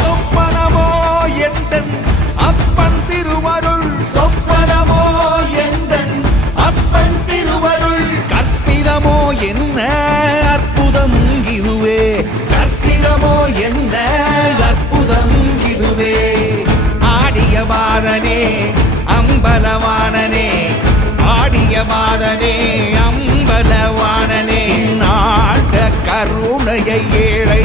சொப்பனமோ எந்தன் அப்பன் திருவருள், சொப்பனமோ எந்தன் அப்பன் திருவருள், கற்பிதமோ என்ன அற்புதம் இதுவே, கற்பிதமோ என்ன அற்புதம் இதுவே. ஆடிய பாதனே அம்பலவானனே, ஆடிய பாதனே அம்பலவானனே, நாட கருணையை ஏழை